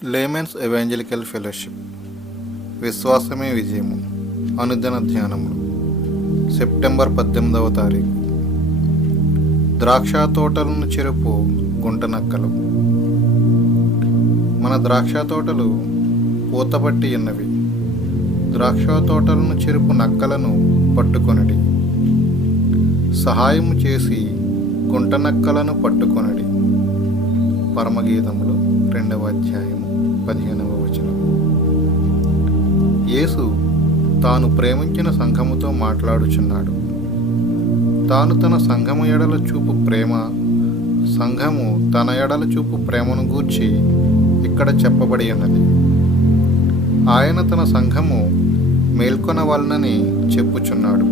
Laymen's evangelical fellowship విశ్వాసమే విజయము అనుదిన ధ్యానములు September 18వ తారీఖు. ద్రాక్ష తోటలను చెరుపు గుంటనక్కలు. మన ద్రాక్ష తోటలు పూతపట్టి ఉన్నవి. ద్రాక్ష తోటలను చెరుపు నక్కలను పట్టుకొనడి. సహాయము చేసి గుంటనక్కలను పట్టుకొనడి. పరమగీతములు 2వ అధ్యాయము 15వ వచనం. యేసు తాను ప్రేమించిన సంఘముతో మాట్లాడుచున్నాడు. తాను తన సంఘము ఎడల చూపు ప్రేమ, సంఘము తన ఎడల చూపు ప్రేమను గూర్చి ఇక్కడ చెప్పబడి ఉన్నది. ఆయన తన సంఘము మేల్కొనవలనని చెప్పుచున్నాడు.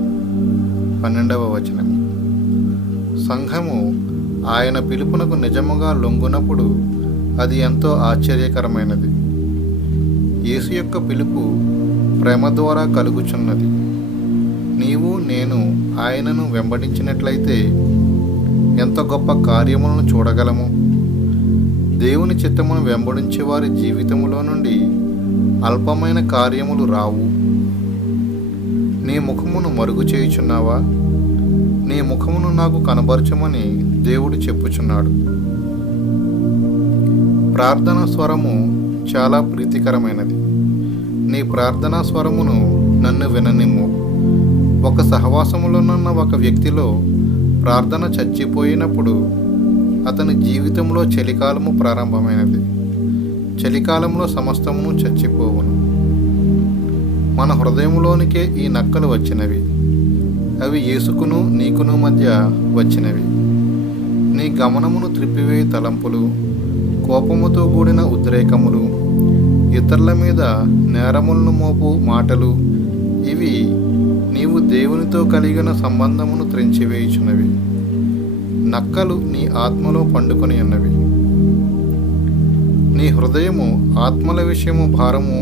12వ వచనం. సంఘము ఆయన పిలుపునకు నిజముగా లొంగునప్పుడు అది ఎంతో ఆశ్చర్యకరమైనది. యేసు యొక్క పిలుపు ప్రేమ ద్వారా కలుగుచున్నది. నీవు నేను ఆయనను వెంబడించినట్లయితే ఎంత గొప్ప కార్యములను చూడగలము. దేవుని చిత్తమును వెంబడించే వారి జీవితములో నుండి అల్పమైన కార్యములు రావు. నీ ముఖమును మరుగు చేయుచున్నావా? నీ ముఖమును నాకు కనబరచమని దేవుడు చెప్పుచున్నాడు. ప్రార్థనా స్వరము చాలా ప్రీతికరమైనది. నీ ప్రార్థనా స్వరమును నన్ను విననిమ్ము. ఒక సహవాసములోనున్న ఒక వ్యక్తిలో ప్రార్థన చచ్చిపోయినప్పుడు అతని జీవితంలో చలికాలము ప్రారంభమైనది. చలికాలంలో సమస్తమును చచ్చిపోవును. మన హృదయంలోనికే ఈ నక్కలు వచ్చినవి. అవి యేసుకును నీకును మధ్య వచ్చినవి. నీ గమనమును త్రిప్పివేయి తలంపులు, కోపముతో కూడిన ఉద్రేకములు, ఇతరుల మీద నేరములను మోపు మాటలు, ఇవి నీవు దేవునితో కలిగిన సంబంధమును త్రెంచివేయుచున్నవి. నక్కలు నీ ఆత్మలో పండుకొని ఉన్నవి. నీ హృదయము ఆత్మల విషయము భారము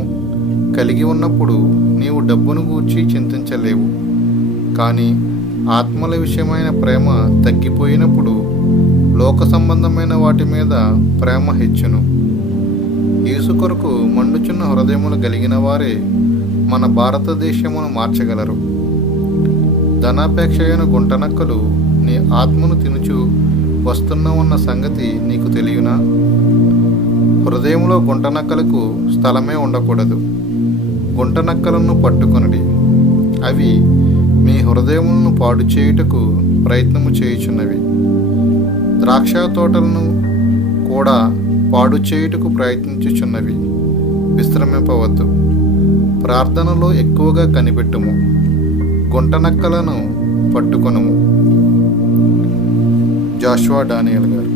కలిగి ఉన్నప్పుడు నీవు డబ్బును గూర్చి చింతించలేవు. కానీ ఆత్మల విషయమైన ప్రేమ తగ్గిపోయినప్పుడు లోక సంబంధమైన వాటి మీద ప్రేమ హెచ్చును. యేసు కొరకు మండుచున్న హృదయములు కలిగిన వారే మన భారతదేశమును మార్చగలరు. ధనాపేక్ష అయిన గుంటనక్కలు నీ ఆత్మను తినుచు వస్తున్న సంగతి నీకు తెలియనా? హృదయంలో గుంటనక్కలకు స్థలమే ఉండకూడదు. గుంటనక్కలను పట్టుకొనడి. అవి మీ హృదయములను పాడు చేయుటకు ప్రయత్నము చేయుచున్నవి. ద్రాక్ష తోటలను కూడా పాడు చేయుటకు ప్రయత్నించుచున్నవి. విశ్రమింపవద్దు. ప్రార్థనలో ఎక్కువగా కనిపెట్టుము. గుంటనక్కలను పట్టుకొనుము. జాషువా డానియల్ గారు.